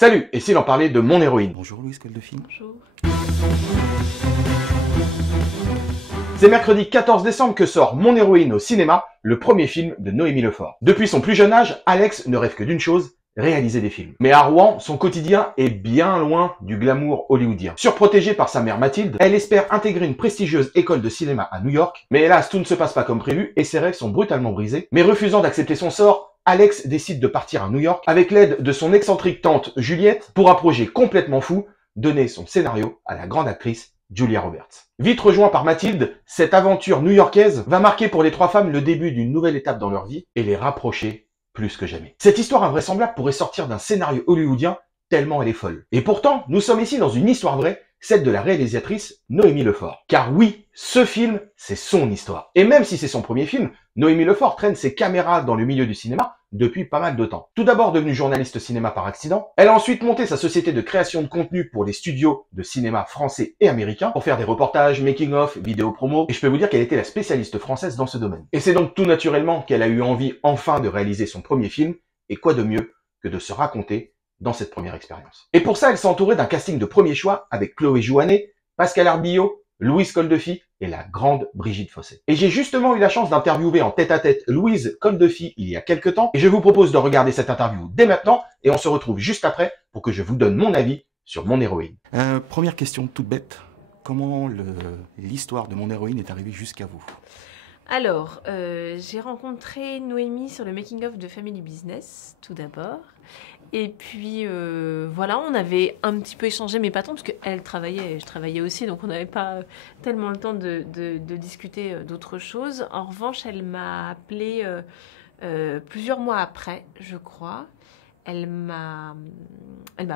Salut, et s'il en parlait de mon héroïne? Bonjour Louise Coldefi. Bonjour. C'est mercredi 14 décembre que sort Mon héroïne au cinéma, le premier film de Noémie Lefort. Depuis son plus jeune âge, Alex ne rêve que d'une chose, réaliser des films. Mais à Rouen, son quotidien est bien loin du glamour hollywoodien. Surprotégée par sa mère Mathilde, elle espère intégrer une prestigieuse école de cinéma à New York, mais hélas, tout ne se passe pas comme prévu et ses rêves sont brutalement brisés. Mais refusant d'accepter son sort, Alex décide de partir à New York avec l'aide de son excentrique tante Juliette pour un projet complètement fou, donner son scénario à la grande actrice Julia Roberts. Vite rejoint par Mathilde, cette aventure new-yorkaise va marquer pour les trois femmes le début d'une nouvelle étape dans leur vie et les rapprocher plus que jamais. Cette histoire invraisemblable pourrait sortir d'un scénario hollywoodien tellement elle est folle. Et pourtant, nous sommes ici dans une histoire vraie, celle de la réalisatrice Noémie Lefort. Car oui, ce film, c'est son histoire. Et même si c'est son premier film, Noémie Lefort traîne ses caméras dans le milieu du cinéma depuis pas mal de temps. Tout d'abord devenue journaliste cinéma par accident, elle a ensuite monté sa société de création de contenu pour les studios de cinéma français et américains pour faire des reportages, making-of, vidéos promo, et je peux vous dire qu'elle était la spécialiste française dans ce domaine. Et c'est donc tout naturellement qu'elle a eu envie enfin de réaliser son premier film, et quoi de mieux que de se raconter dans cette première expérience. Et pour ça, elle s'est entourée d'un casting de premier choix avec Chloé Jouannet, Pascal Arbillot, Louise Coldefi et la grande Brigitte Fossé. Et j'ai justement eu la chance d'interviewer en tête-à-tête Louise Coldefi il y a quelques temps, et je vous propose de regarder cette interview dès maintenant, et on se retrouve juste après pour que je vous donne mon avis sur Mon héroïne. Première question toute bête. Comment l'histoire de Mon héroïne est arrivée jusqu'à vous? Alors, j'ai rencontré Noémie sur le making-of de Family Business, tout d'abord. Et puis, voilà, on avait un petit peu échangé mes patrons, parce qu'elle travaillait, je travaillais aussi, donc on n'avait pas tellement le temps de discuter d'autres choses. En revanche, elle m'a appelé plusieurs mois après, je crois. Elle m'a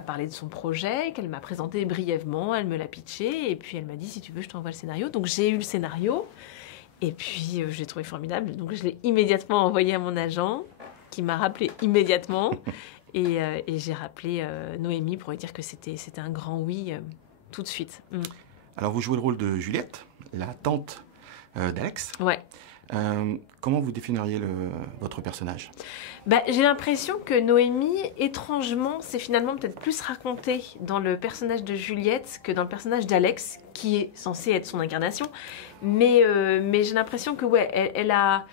parlé de son projet, qu'elle m'a présenté brièvement, elle me l'a pitché, et puis elle m'a dit, si tu veux, je t'envoie le scénario. Donc j'ai eu le scénario, et puis je l'ai trouvé formidable. Donc je l'ai immédiatement envoyé à mon agent, qui m'a rappelé immédiatement. Et j'ai rappelé Noémie pour lui dire que c'était un grand oui tout de suite. Alors vous jouez le rôle de Juliette, la tante d'Alex. Ouais. Comment vous définiriez votre personnage? J'ai l'impression que Noémie, étrangement, s'est finalement peut-être plus racontée dans le personnage de Juliette que dans le personnage d'Alex, qui est censé être son incarnation. Mais j'ai l'impression que ouais, elle a...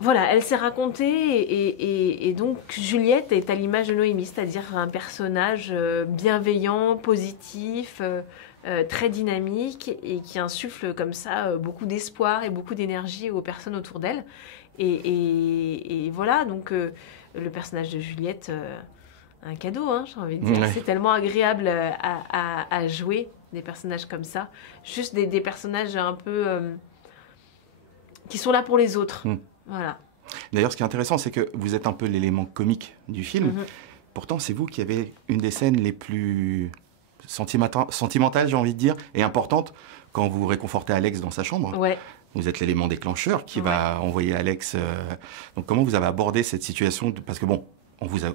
Voilà, elle s'est racontée et donc Juliette est à l'image de Noémie, c'est-à-dire un personnage bienveillant, positif, très dynamique et qui insuffle comme ça beaucoup d'espoir et beaucoup d'énergie aux personnes autour d'elle. Et voilà, donc le personnage de Juliette, un cadeau, hein, j'ai envie de dire. Ouais. C'est tellement agréable à jouer, des personnages comme ça. Juste des personnages un peu... qui sont là pour les autres. Voilà. D'ailleurs, ce qui est intéressant, c'est que vous êtes un peu l'élément comique du film. Pourtant, c'est vous qui avez une des scènes les plus sentimentales, j'ai envie de dire, et importantes, quand vous réconfortez Alex dans sa chambre. Ouais. Vous êtes l'élément déclencheur qui va envoyer Alex... Donc, comment vous avez abordé cette situation Parce que bon, vous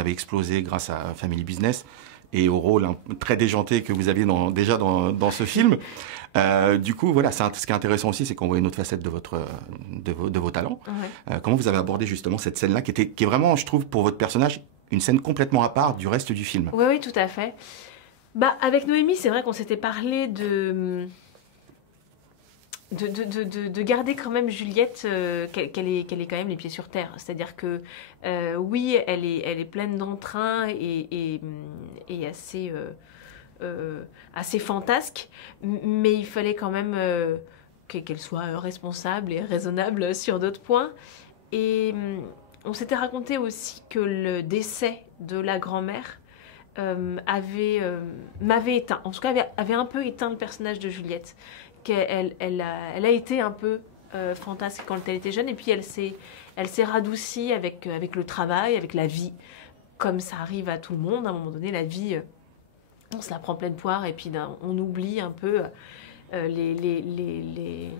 avez explosé grâce à Family Business et au rôle très déjanté que vous aviez déjà dans ce film. Du coup, voilà, ce qui est intéressant aussi, c'est qu'on voit une autre facette de vos talents. Ouais. Comment vous avez abordé justement cette scène-là, qui est vraiment, je trouve, pour votre personnage, une scène complètement à part du reste du film? Oui, tout à fait. Avec Noémie, c'est vrai qu'on s'était parlé de garder quand même Juliette, qu'elle est quand même les pieds sur terre. C'est-à-dire que, oui, elle est pleine d'entrain et assez fantasque, mais il fallait quand même qu'elle soit responsable et raisonnable sur d'autres points. Et on s'était raconté aussi que le décès de la grand-mère m'avait éteint, en tout cas avait un peu éteint le personnage de Juliette. Elle a été un peu fantasque quand elle était jeune, et puis elle s'est radoucie avec le travail, avec la vie, comme ça arrive à tout le monde. À un moment donné, la vie, on se la prend pleine poire, et puis on oublie un peu les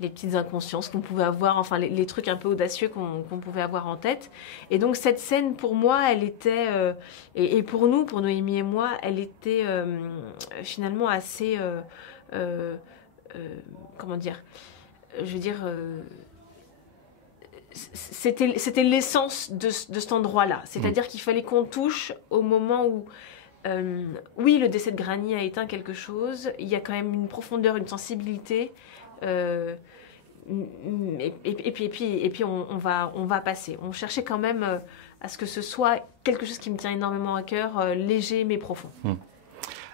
petites inconsciences qu'on pouvait avoir, enfin les trucs un peu audacieux qu'on pouvait avoir en tête. Et donc cette scène, pour moi, elle était, et pour nous, pour Noémie et moi, elle était finalement assez... comment dire, je veux dire, c'était l'essence de cet endroit-là. C'est-à-dire qu'il fallait qu'on touche au moment où, oui, le décès de Granny a éteint quelque chose. Il y a quand même une profondeur, une sensibilité. Et puis on va passer. On cherchait quand même à ce que ce soit quelque chose qui me tient énormément à cœur, léger mais profond.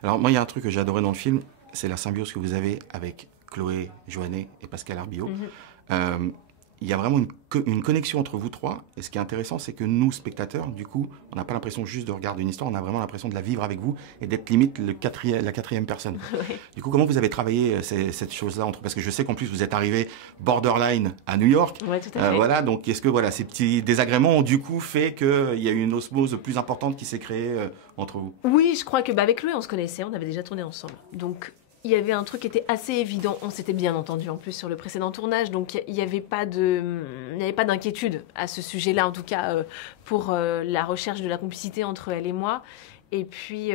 Alors moi, il y a un truc que j'ai adoré dans le film, c'est la symbiose que vous avez avec Chloé Joannet et Pascal Arbillot. Il y a vraiment une connexion entre vous trois. Et ce qui est intéressant, c'est que nous, spectateurs, du coup, on n'a pas l'impression juste de regarder une histoire, on a vraiment l'impression de la vivre avec vous et d'être limite la quatrième personne. Ouais. Du coup, comment vous avez travaillé cette chose-là entre... Parce que je sais qu'en plus, vous êtes arrivé borderline à New York. Ouais, tout à fait. Voilà, donc est-ce que voilà, ces petits désagréments ont du coup fait qu'il y a eu une osmose plus importante qui s'est créée entre vous? Oui, je crois que avec Chloé, on se connaissait, on avait déjà tourné ensemble. Donc, il y avait un truc qui était assez évident. On s'était bien entendu en plus sur le précédent tournage, donc il n'y avait pas d'inquiétude à ce sujet-là, en tout cas pour la recherche de la complicité entre elle et moi. Et puis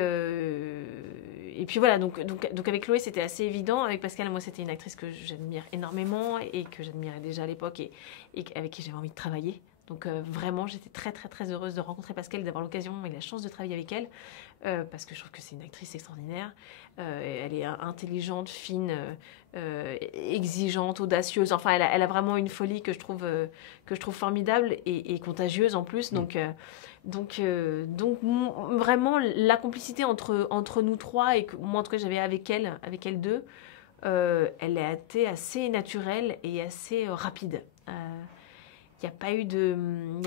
voilà, donc avec Chloé, c'était assez évident. Avec Pascal, moi, c'était une actrice que j'admire énormément et que j'admirais déjà à l'époque et avec qui j'avais envie de travailler. Donc vraiment, j'étais très très très heureuse de rencontrer Pascal et d'avoir l'occasion et la chance de travailler avec elle parce que je trouve que c'est une actrice extraordinaire. Elle est intelligente, fine, exigeante, audacieuse. Enfin, elle a vraiment une folie que je trouve formidable et contagieuse en plus. Donc vraiment la complicité entre nous trois et que moi en tout cas j'avais avec elle deux, elle a été assez naturelle et assez rapide. Il n'y a pas eu de...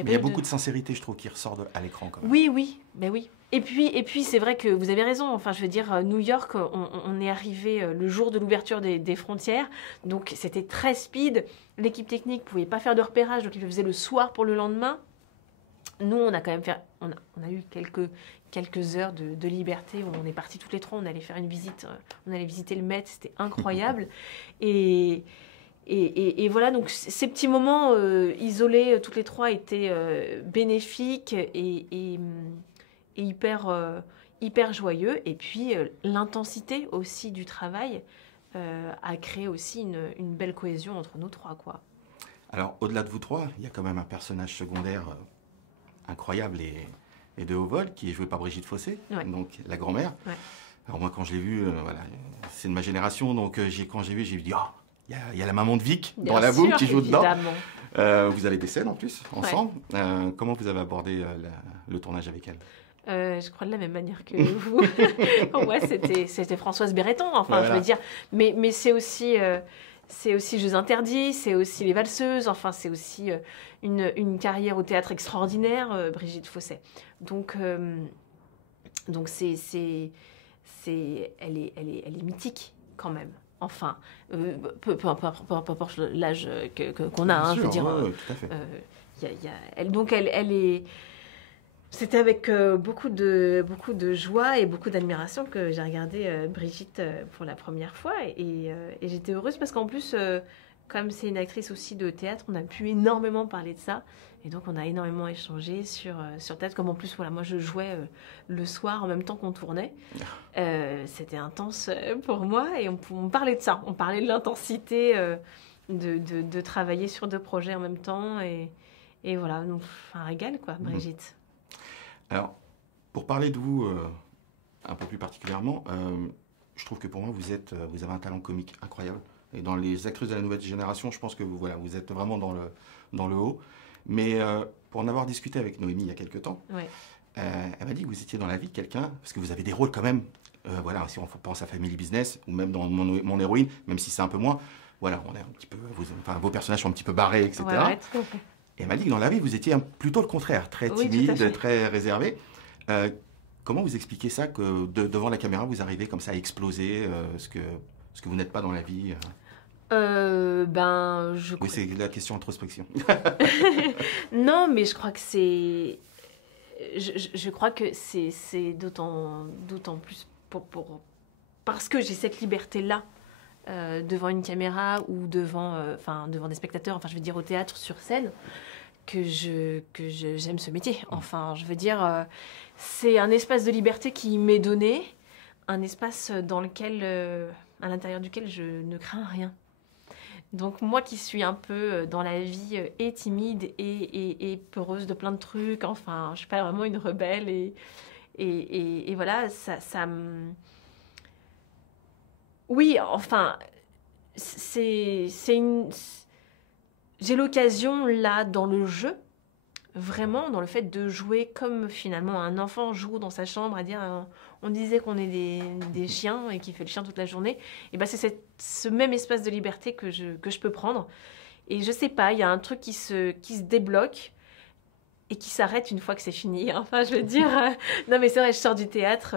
Il y a beaucoup de sincérité, je trouve, qui ressort à l'écran quand même. Oui, ben oui. Et puis c'est vrai que vous avez raison. Enfin, je veux dire, New York, on est arrivé le jour de l'ouverture des frontières. Donc, c'était très speed. L'équipe technique ne pouvait pas faire de repérage, donc ils le faisaient le soir pour le lendemain. Nous, on a quand même fait... On a eu quelques heures de liberté où on est partis toutes les trois. On allait faire une visite. On allait visiter le Met. C'était incroyable. Et voilà, donc ces petits moments isolés, toutes les trois, étaient bénéfiques et hyper joyeux. Et puis l'intensité aussi du travail a créé aussi une belle cohésion entre nous trois, quoi. Alors, au-delà de vous trois, il y a quand même un personnage secondaire incroyable et de haut vol qui est joué par Brigitte Fossé, Ouais. donc la grand-mère. Ouais. Alors moi, quand je l'ai vu, voilà, c'est de ma génération, donc quand j'ai vu, j'ai dit, oh, il y a la maman de Vic dans Bien la boum sûr, qui joue dedans. évidemment. Vous avez des scènes en plus, ensemble. Comment vous avez abordé le tournage avec elle? Je crois de la même manière que vous. Pour moi, c'était Françoise Berreton, enfin, Voilà. je veux dire. Mais c'est aussi Jeux interdits, c'est aussi Les Valseuses, enfin, c'est aussi une carrière au théâtre extraordinaire, Brigitte Fossé. Donc elle est mythique, quand même. Enfin, peu importe l'âge qu'on a, hein, je veux dire. Ouais, tout à fait. Elle est... C'était avec beaucoup de joie et beaucoup d'admiration que j'ai regardé Brigitte pour la première fois. Et j'étais heureuse parce qu'en plus, comme c'est une actrice aussi de théâtre, on a pu énormément parler de ça. Et donc, on a énormément échangé sur théâtre. Comme en plus, voilà, moi, je jouais le soir en même temps qu'on tournait. C'était intense pour moi. Et on parlait de ça. On parlait de l'intensité de travailler sur deux projets en même temps. Et voilà, donc, un régal, quoi, Brigitte. Alors, pour parler de vous un peu plus particulièrement, je trouve que pour moi, vous avez un talent comique incroyable. Et dans les actrices de la nouvelle génération, je pense que vous êtes vraiment dans le haut. Mais pour en avoir discuté avec Noémie il y a quelques temps, Ouais. elle m'a dit que vous étiez dans la vie de quelqu'un, parce que vous avez des rôles quand même, voilà, si on pense à Family Business, ou même dans mon héroïne, même si c'est un peu moins, voilà, on est un petit peu, vos personnages sont un petit peu barrés, etc. Ouais, tout à fait. Et elle m'a dit que dans la vie, vous étiez plutôt le contraire, très Oui, timide, tout à fait. très réservé. Comment vous expliquez ça, que devant la caméra, vous arrivez comme ça à exploser ce que vous n'êtes pas dans la vie Oui, c'est la question introspection. Non, mais je crois que c'est... Je crois que c'est d'autant plus parce que j'ai cette liberté-là devant une caméra ou devant des spectateurs, enfin je veux dire au théâtre, sur scène, que j'aime ce métier. Enfin, je veux dire, c'est un espace de liberté qui m'est donné, un espace dans lequel, à l'intérieur duquel je ne crains rien. Donc moi qui suis un peu dans la vie et timide et peureuse de plein de trucs, enfin, je suis pas vraiment une rebelle et voilà, ça me... Oui, enfin, c'est une... J'ai l'occasion là dans le jeu, vraiment dans le fait de jouer comme finalement un enfant joue dans sa chambre, à dire on disait qu'on est des chiens et qu'il fait le chien toute la journée, et ben c'est ce même espace de liberté que je peux prendre. Et je sais pas, il y a un truc qui se débloque et qui s'arrête une fois que c'est fini. Enfin, je veux dire, non mais c'est vrai, je sors du théâtre,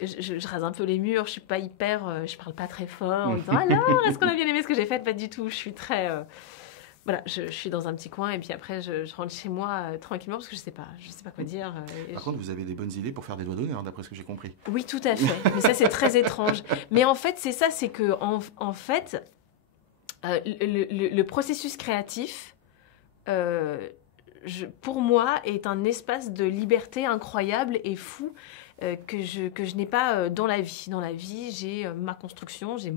je rase un peu les murs, je suis pas hyper, je parle pas très fort en disant alors est-ce qu'on a bien aimé ce que j'ai fait? Pas du tout, je suis très voilà, je suis dans un petit coin et puis après je rentre chez moi tranquillement parce que je sais pas quoi dire. Par contre, vous avez des bonnes idées pour faire des doigts d'honneur, d'après ce que j'ai compris. Oui, tout à fait. Mais ça, c'est très étrange. Mais en fait, c'est ça, c'est que en fait, le processus créatif, pour moi, est un espace de liberté incroyable et fou que je n'ai pas dans la vie. Dans la vie, j'ai ma construction, j'ai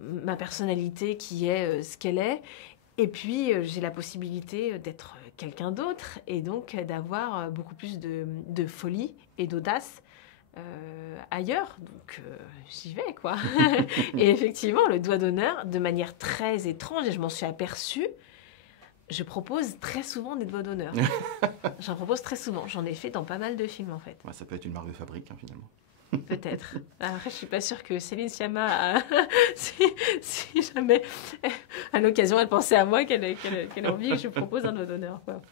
ma personnalité qui est ce qu'elle est. Et puis, j'ai la possibilité d'être quelqu'un d'autre et donc d'avoir beaucoup plus de folie et d'audace ailleurs. Donc, j'y vais, quoi. Et effectivement, le doigt d'honneur, de manière très étrange, et je m'en suis aperçue, je propose très souvent des doigts d'honneur. J'en propose très souvent. J'en ai fait dans pas mal de films, en fait. Ouais, ça peut être une marque de fabrique, hein, finalement. Peut-être. Après, je suis pas sûre que Céline Sciamma, si jamais à l'occasion elle pensait à moi, qu'elle a envie que je propose un doigt d'honneur. Quoi.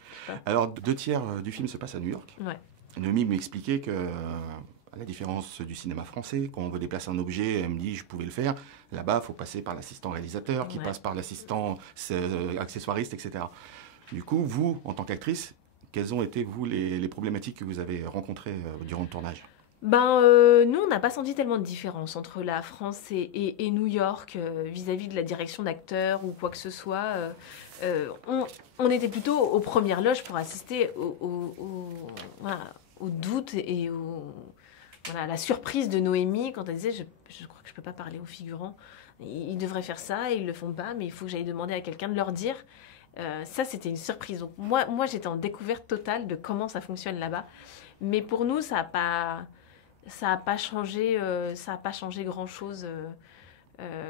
Alors, 2/3 du film se passe à New York. Ouais. Noémie m'expliquait que, à la différence du cinéma français, quand on veut déplacer un objet, elle me dit je pouvais le faire. Là-bas, il faut passer par l'assistant réalisateur, qui passe par l'assistant accessoiriste, etc. Du coup, vous, en tant qu'actrice, quelles ont été, vous, les problématiques que vous avez rencontrées durant le tournage? Nous, on n'a pas senti tellement de différence entre la France et New York vis-à-vis de la direction d'acteurs ou quoi que ce soit. On était plutôt aux premières loges pour assister au doute et à la surprise de Noémie quand elle disait je crois que je ne peux pas parler aux figurants. Ils devraient faire ça et ils ne le font pas, mais il faut que j'aille demander à quelqu'un de leur dire. Ça, c'était une surprise. Donc, moi, j'étais en découverte totale de comment ça fonctionne là-bas. Mais pour nous, ça n'a pas changé grand-chose,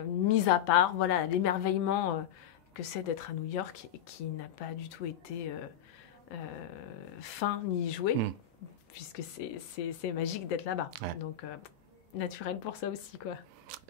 mis à part voilà, l'émerveillement que c'est d'être à New York et qui n'a pas du tout été fin ni joué, puisque c'est magique d'être là-bas. Ouais. Donc, naturel pour ça aussi, quoi.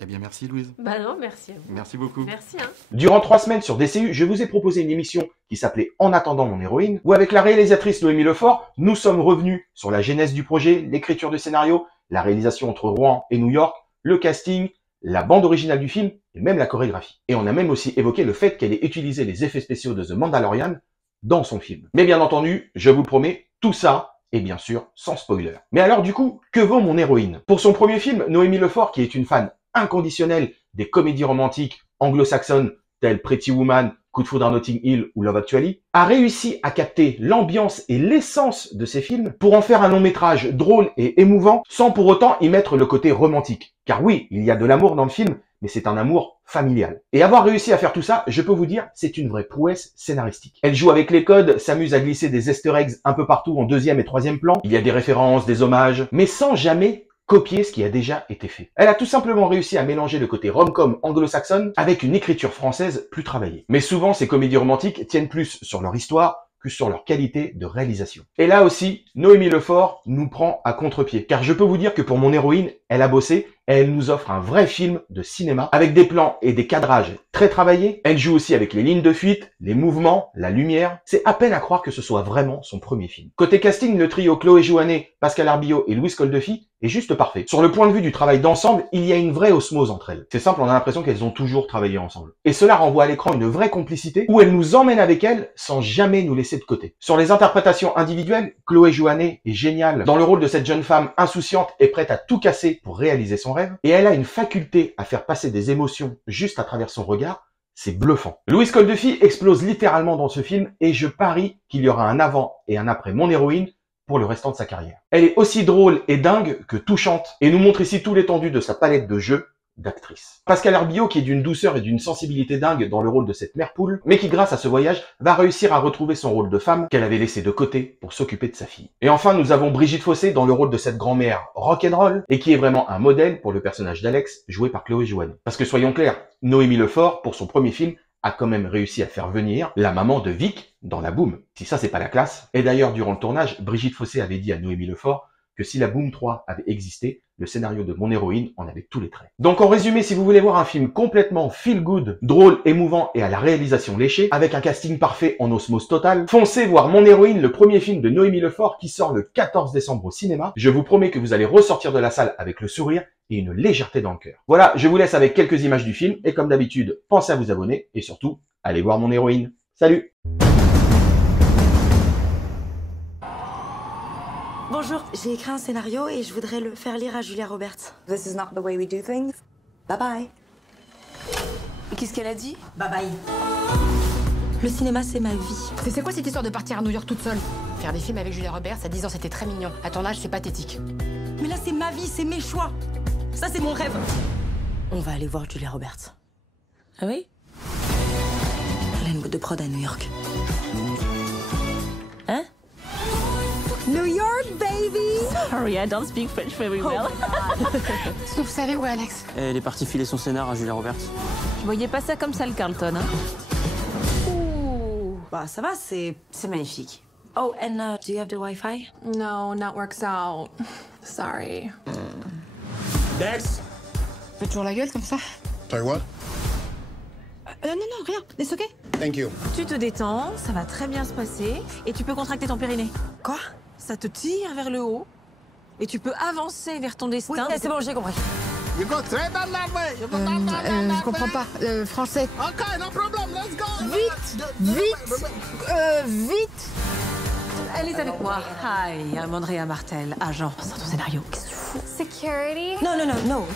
Eh bien, merci Louise. Bah non, merci à vous. Merci beaucoup. Merci. Hein. Durant 3 semaines sur DCU, je vous ai proposé une émission qui s'appelait En attendant mon héroïne, où avec la réalisatrice Noémie Lefort, nous sommes revenus sur la genèse du projet, l'écriture du scénario, la réalisation entre Rouen et New York, le casting, la bande originale du film et même la chorégraphie. Et on a même aussi évoqué le fait qu'elle ait utilisé les effets spéciaux de The Mandalorian dans son film. Mais bien entendu, je vous le promets, tout ça et bien sûr sans spoiler. Mais alors du coup, que vaut mon héroïne? Pour son premier film, Noémie Lefort, qui est une fan inconditionnelle des comédies romantiques anglo-saxonnes telles Pretty Woman, Coup de foudre à Notting Hill ou Love Actually, a réussi à capter l'ambiance et l'essence de ces films pour en faire un long métrage drôle et émouvant sans pour autant y mettre le côté romantique. Car oui, il y a de l'amour dans le film, mais c'est un amour familial. Et avoir réussi à faire tout ça, je peux vous dire, c'est une vraie prouesse scénaristique. Elle joue avec les codes, s'amuse à glisser des easter eggs un peu partout en 2e et 3e plan. Il y a des références, des hommages, mais sans jamais copier ce qui a déjà été fait. Elle a tout simplement réussi à mélanger le côté rom-com anglo-saxonne avec une écriture française plus travaillée. Mais souvent, ces comédies romantiques tiennent plus sur leur histoire que sur leur qualité de réalisation. Et là aussi, Noémie Lefort nous prend à contre-pied. Car je peux vous dire que pour mon héroïne, elle a bossé et elle nous offre un vrai film de cinéma avec des plans et des cadrages très travaillés. Elle joue aussi avec les lignes de fuite, les mouvements, la lumière. C'est à peine à croire que ce soit vraiment son premier film. Côté casting, le trio Chloé Jouannet, Pascal Arbillot et Louise Coldefi est juste parfait. Sur le point de vue du travail d'ensemble, il y a une vraie osmose entre elles. C'est simple, on a l'impression qu'elles ont toujours travaillé ensemble. Et cela renvoie à l'écran une vraie complicité où elle nous emmène avec elle sans jamais nous laisser de côté. Sur les interprétations individuelles, Chloé Jouannet est géniale dans le rôle de cette jeune femme insouciante et prête à tout casser pour réaliser son rêve. Et elle a une faculté à faire passer des émotions juste à travers son regard. C'est bluffant. Louise Coldefi explose littéralement dans ce film et je parie qu'il y aura un avant et un après mon héroïne pour le restant de sa carrière. Elle est aussi drôle et dingue que touchante et nous montre ici tout l'étendue de sa palette de jeux d'actrice. Pascal Arbillot, qui est d'une douceur et d'une sensibilité dingue dans le rôle de cette mère poule, mais qui grâce à ce voyage va réussir à retrouver son rôle de femme qu'elle avait laissé de côté pour s'occuper de sa fille. Et enfin, nous avons Brigitte Fossé dans le rôle de cette grand-mère rock'n'roll et qui est vraiment un modèle pour le personnage d'Alex joué par Chloé Jouannet. Parce que soyons clairs, Noémie Lefort, pour son premier film, a quand même réussi à faire venir la maman de Vic dans La Boum. Si ça, c'est pas la classe. Et d'ailleurs, durant le tournage, Brigitte Fossé avait dit à Noémie Lefort que si La Boum 3 avait existé, le scénario de Mon héroïne en avait tous les traits. Donc en résumé, si vous voulez voir un film complètement feel good, drôle, émouvant et à la réalisation léchée, avec un casting parfait en osmose totale, foncez voir Mon héroïne, le premier film de Noémie Lefort qui sort le 14 décembre au cinéma. Je vous promets que vous allez ressortir de la salle avec le sourire et une légèreté dans le cœur. Voilà, je vous laisse avec quelques images du film et comme d'habitude, pensez à vous abonner et surtout, allez voir Mon héroïne. Salut! Bonjour, j'ai écrit un scénario et je voudrais le faire lire à Julia Roberts. This is not the way we do things. Bye bye. Qu'est-ce qu'elle a dit? Bye bye. Le cinéma, c'est ma vie. C'est quoi cette histoire de partir à New York toute seule? Faire des films avec Julia Roberts à 10 ans, c'était très mignon. À ton âge, c'est pathétique. Mais là, c'est ma vie, c'est mes choix. Ça, c'est mon rêve. On va aller voir Julia Roberts. Ah oui? Elle a une boîte de prod à New York. Hein? New York, baby! Sorry, I don't speak French very well. Est-ce que vous savez où est Alex? Elle est partie filer son scénar à Julia Roberts. Je voyais pas ça comme ça, le Carlton, hein. Ouh. Bah, ça va, c'est magnifique. Oh, and do you have the Wi-Fi? No, network's out. Sorry. Next. Fais toujours la gueule comme ça? Sorry, what? Non, rien. It's okay. Thank you. Tu te détends, ça va très bien se passer, et tu peux contracter ton périnée. Quoi? Ça te tire vers le haut, et tu peux avancer vers ton destin. Oui, c'est bon, j'ai compris. You go straight down that way. You go Je comprends pas. Français. Okay, no problem. Let's go. Vite. Elle est avec moi. Hi, I'm Andrea Martel, agent. C'est ton scénario. Qu'est-ce que tu fous? Security? Non.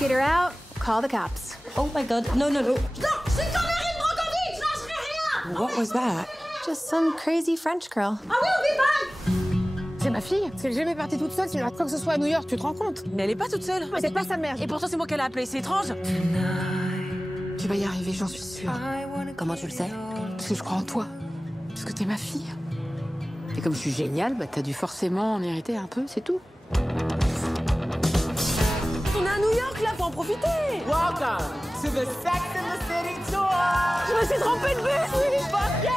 Get her out. Call the cops. Oh my god, non. Non, c'est quand Mary me brocodile, je lâcherai rien! What was that? Just some crazy French girl. I will be back! C'est ma fille. Si elle est jamais partie toute seule, si elle a quoi que ce soit à New York, tu te rends compte? Mais elle est pas toute seule. C'est pas sa mère. Et pourtant, c'est moi qu'elle a appelée. C'est étrange. Tu vas y arriver, j'en suis sûre. Comment tu le sais? Parce que je crois en toi. Parce que t'es ma fille. Et comme je suis géniale, bah t'as dû forcément en hériter un peu, c'est tout. On est à New York, là, faut en profiter. Welcome to the Sex and the City tour. Je me suis trompée de bus. Fuck yeah!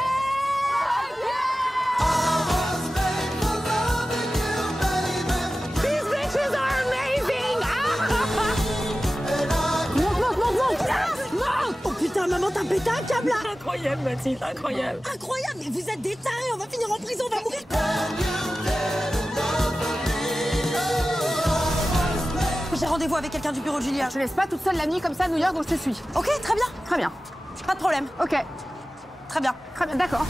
These bitches are amazing! Monte! Oh putain, maman, t'as pété un câble là! Incroyable, Mathilde, incroyable. Incroyable, mais vous êtes des tarés, on va finir en prison, on va mourir! J'ai rendez-vous avec quelqu'un du bureau de Julia. Je te laisse pas toute seule la nuit comme ça à New York, donc je te suis. Ok, très bien. Très bien. Pas de problème. Ok. Très bien. Très bien, d'accord.